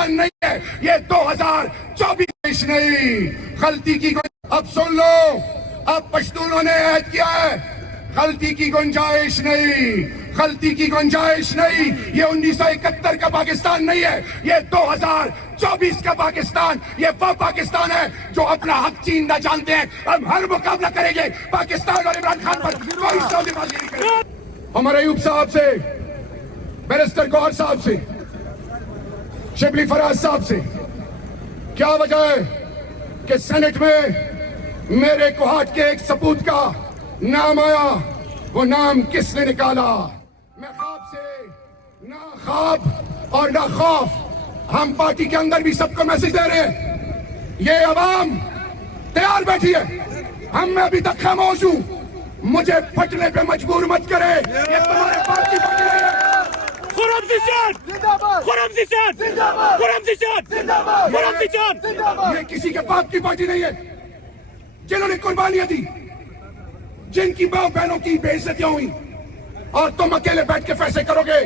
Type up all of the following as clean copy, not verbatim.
پاکستان نہیں ہے، یہ 2024 نہیں. غلطی کی اب سن لو، اب پشتونوں نے عہد کیا ہے، غلطی کی گنجائش نہیں، غلطی کی گنجائش نہیں. یہ 1971 کا پاکستان نہیں ہے، یہ 2024 کا پاکستان. یہ وہ پاکستان ہے جو اپنا حق چیننا جانتے ہیں. ہم ہر مقابلہ کریں گے پاکستان اور عمران خان پر، کوئی سودے بازی نہیں کریں گے. عمر ایوب صاحب سے، بیرسٹر گوہر صاحب سے، شبلی فراز صاحب سے کیا وجہ ہے کہ سینٹ میں میرے کوہاٹ کے ایک سپوت کا نام آیا؟ وہ نام کس نے نکالا؟ میں خواب سے نہ خواب اور نہ خوف. ہم پارٹی کے اندر بھی سب کو میسج دے رہے ہیں، یہ عوام تیار بیٹھی ہے، ہم میں ابھی تک خاموش ہوں. مجھے پھٹنے پہ مجبور مت کرے، یہ تمہارے پارٹی پھٹ رہی ہے. خرم زیشان، خرم زیشان، خرم زیشان، خرم زیشان. یہ کسی کے باپ کی پارٹی نہیں ہے. جنہوں نے قربانیاں دی، جن کی ماں بہنوں کی بے عزتیاں ہوئی، اور تم اکیلے بیٹھ کے فیصلے کرو گے.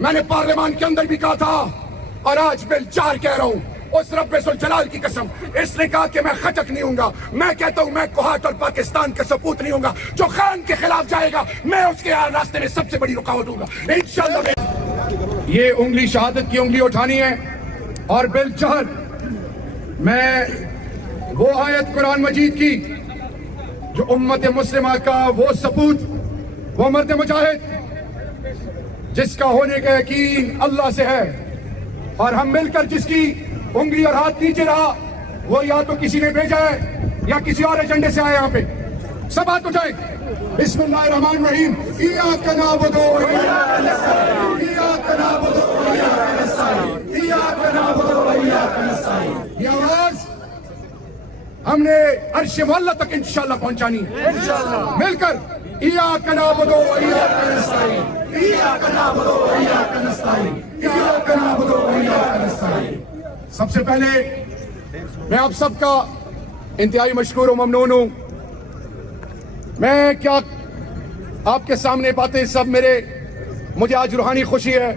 میں نے پارلیمان کے اندر بھی کہا تھا اور آج بل 4 کہہ رہا ہوں، اس رب ذوالجلال کی قسم، اس نے کہا کہ میں خٹک نہیں ہوں گا. میں کہتا ہوں میں کوہاٹ اور پاکستان کا سپوت نہیں ہوں گا. جو خان کے خلاف جائے گا میں اس کے راستے میں سب سے بڑی رکاوٹ ہوں گا انشاءاللہ. یہ انگلی شہادت کی انگلی اٹھانی ہے اور بل 4 میں وہ آیت قرآن مجید کی جو امت مسلمہ کا وہ سپوت، وہ مرد مجاہد جس کا ہونے کا یقین اللہ سے ہے، اور ہم مل کر جس کی انگلی اور ہاتھ نیچے رہا، وہ یا تو کسی نے بھیجا ہے یا کسی اور ایجنڈے سے آیا. یہاں پہ سب ہاتھ اٹھائیں. بسم اللہ الرحمن الرحیم. ایاک نعبد و ایاک نستعین، ایاک نعبد و ایاک نستعین، ایاک نعبد و ایاک نستعین. یہ آواز ہم نے عرش معلی تک انشاءاللہ پہنچانی ہے مل کر. ایاک نعبد و ایاک نستعین، ایاک نعبد و ایاک نستعین، ایاک نعبد و ایاک نستعین. سب سے پہلے میں آپ سب کا انتہائی مشکور و ممنون ہوں. میں کیا آپ کے سامنے باتیں سب مجھے آج روحانی خوشی ہے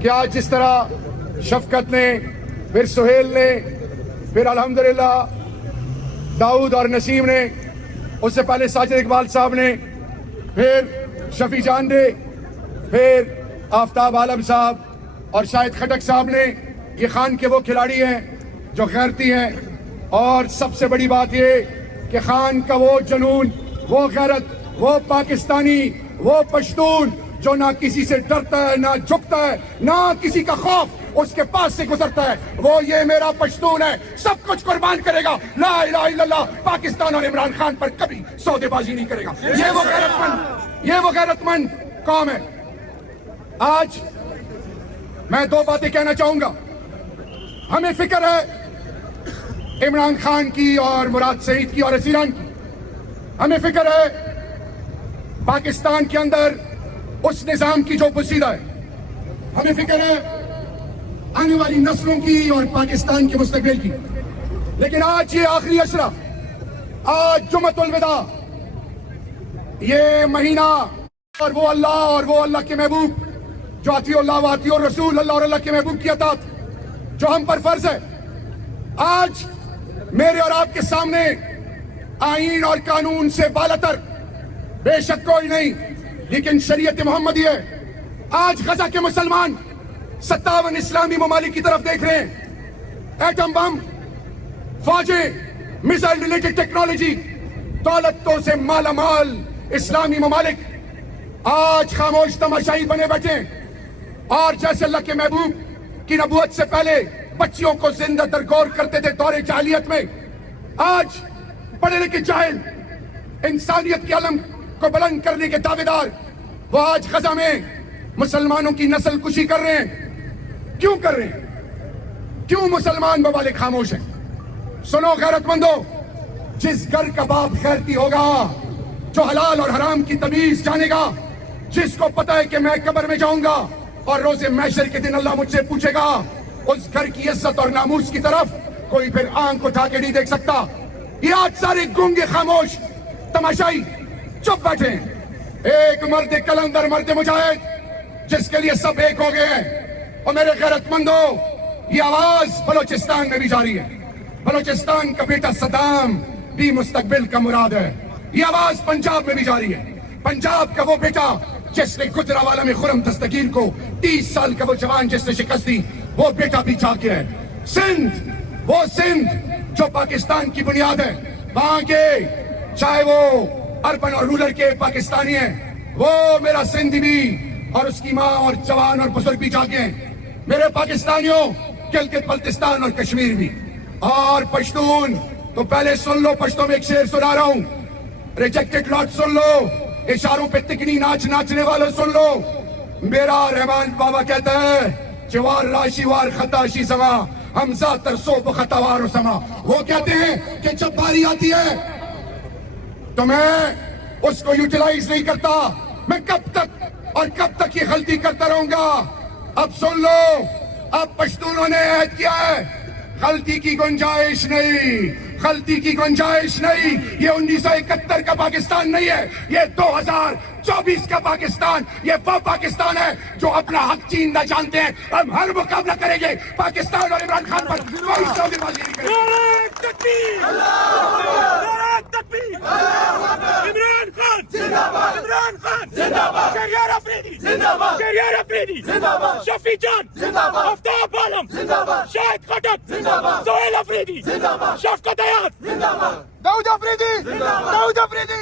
کہ آج جس طرح شفقت نے، پھر سہیل نے، پھر الحمدللہ داؤد اور نسیم نے، اس سے پہلے ساجد اقبال صاحب نے، پھر شفیع جان نے، پھر آفتاب عالم صاحب اور شاہد خٹک صاحب نے. یہ خان کے وہ کھلاڑی ہیں جو غیرتی ہیں، اور سب سے بڑی بات یہ کہ خان کا وہ جنون، وہ غیرت، وہ پاکستانی، وہ پشتون جو نہ کسی سے ڈرتا ہے، نہ جھکتا ہے، نہ کسی کا خوف اس کے پاس سے گزرتا ہے، وہ یہ میرا پشتون ہے، سب کچھ قربان کرے گا. لا الہ الا اللہ. پاکستان اور عمران خان پر کبھی سودے بازی نہیں کرے گا. یہ وہ غیرت مند قوم ہے. آج میں 2 باتیں کہنا چاہوں گا. ہمیں فکر ہے عمران خان کی اور مراد سعید کی اور اسیران کی. ہمیں فکر ہے پاکستان کے اندر اس نظام کی جو پوشیدہ ہے. ہمیں فکر ہے آنے والی نسلوں کی اور پاکستان کے مستقبل کی. لیکن آج یہ آخری اشرا، آج جمعۃ الوداع، یہ مہینہ اور وہ اللہ کے محبوب جو اطیع اللہ و اطیع الرسول، اللہ اور اللہ کے محبوب کی اطاعت جو ہم پر فرض ہے. آج میرے اور آپ کے سامنے آئین اور قانون سے بالاتر بے شک کوئی نہیں، لیکن شریعت محمدی ہے. آج غزہ کے مسلمان 57 اسلامی ممالک کی طرف دیکھ رہے ہیں. ایٹم بم، فوجیں، میزائل ریلیٹڈ ٹیکنالوجی، دولتوں سے مالا مال اسلامی ممالک آج خاموش تماشائی بنے بیٹھے ہیں. اور جیسے اللہ کے محبوب کی نبوت سے پہلے بچیوں کو زندہ درگور کرتے تھے دور جاہلیت میں، آج پڑھے لکھے جاہل انسانیت کے علم کو بلند کرنے کے دعوے دار وہ آج غزہ میں مسلمانوں کی نسل کشی کر رہے ہیں. کیوں کر رہے ہیں؟ کیوں مسلمان ممالک خاموش ہیں؟ سنو غیرت مندو، جس گھر کا باپ غیرتی ہوگا، جو حلال اور حرام کی تمیز جانے گا، جس کو پتہ ہے کہ میں قبر میں جاؤں گا اور روز محشر کے دن اللہ مجھ سے پوچھے گا، اس گھر کی عزت اور ناموس کی طرف کوئی پھر آنکھ اٹھا کے نہیں دیکھ سکتا. یہ آج سارے گونگے خاموش تماشائی چپ بیٹھے ہیں. ایک مرد کلندر، مرد مجاہد جس کے لیے سب ایک ہو گئے ہیں. اور میرے غیرت مندو، یہ آواز بلوچستان میں بھی جاری ہے. بلوچستان کا بیٹا صدام بھی مستقبل کا مراد ہے. یہ آواز پنجاب میں بھی جاری ہے. پنجاب کا وہ بیٹا جس نے گجرانوالہ میں خرم دستگیر کو 30 سال کا وہ جوان جس نے شکست دی, وہ بیٹا بھی جاگے ہے. سندھ, وہ سندھ جو پاکستان کی بنیاد ہے, وہاں کے چاہے وہ اربن اور رورل کے پاکستانی ہیں, وہ میرا سندھ بھی اور اس کی ماں اور جوان اور بزرگ بھی جاگے ہیں. میرے پاکستانیوں, گلگت بلتستان اور کشمیر بھی. اور پشتون تو پہلے سن لو, پشتوں میں ایک شعر سنا رہا ہوں, ریجیکٹڈ لاٹ سن لو, اشاروں پہ تکنی ناچ ناچنے والوں سن لو. میرا رحمان بابا کہتا ہے چوار راشی وار خطاشی سما حمزہ ترسوب خطوار و سما. وہ کہتے ہیں کہ جب باری آتی ہے تو میں اس کو یوٹیلائز نہیں کرتا. میں کب تک اور کب تک یہ غلطی کرتا رہوں گا. اب سن لو, اب پشتونوں نے عہد کیا ہے, غلطی کی گنجائش نہیں, غلطی کی گنجائش نہیں. یہ 1971 کا پاکستان نہیں ہے, یہ 2024 کا پاکستان. یہ وہ پاکستان ہے جو اپنا حق چین نہ جانتے ہیں. ہم ہر مقابلہ کریں گے پاکستان اور عمران خان پر, کوئی سودے بازی نہیں کریں گے. نعرہ تکبیر! نعرہ تکبیر! عمران خان زندہ باد! عمران خان زندہ باد! شہریار افریدی زندہ باد! شہریار افریدی زندہ باد! شفیع جان زندہ باد! آفتاب عالم زندہ باد! شاہد خٹک زندہ باد! سہیل افریدی زندہ باد! شفقت حیات زندہ باد! داؤد افریدی زندہ باد! داؤد افریدی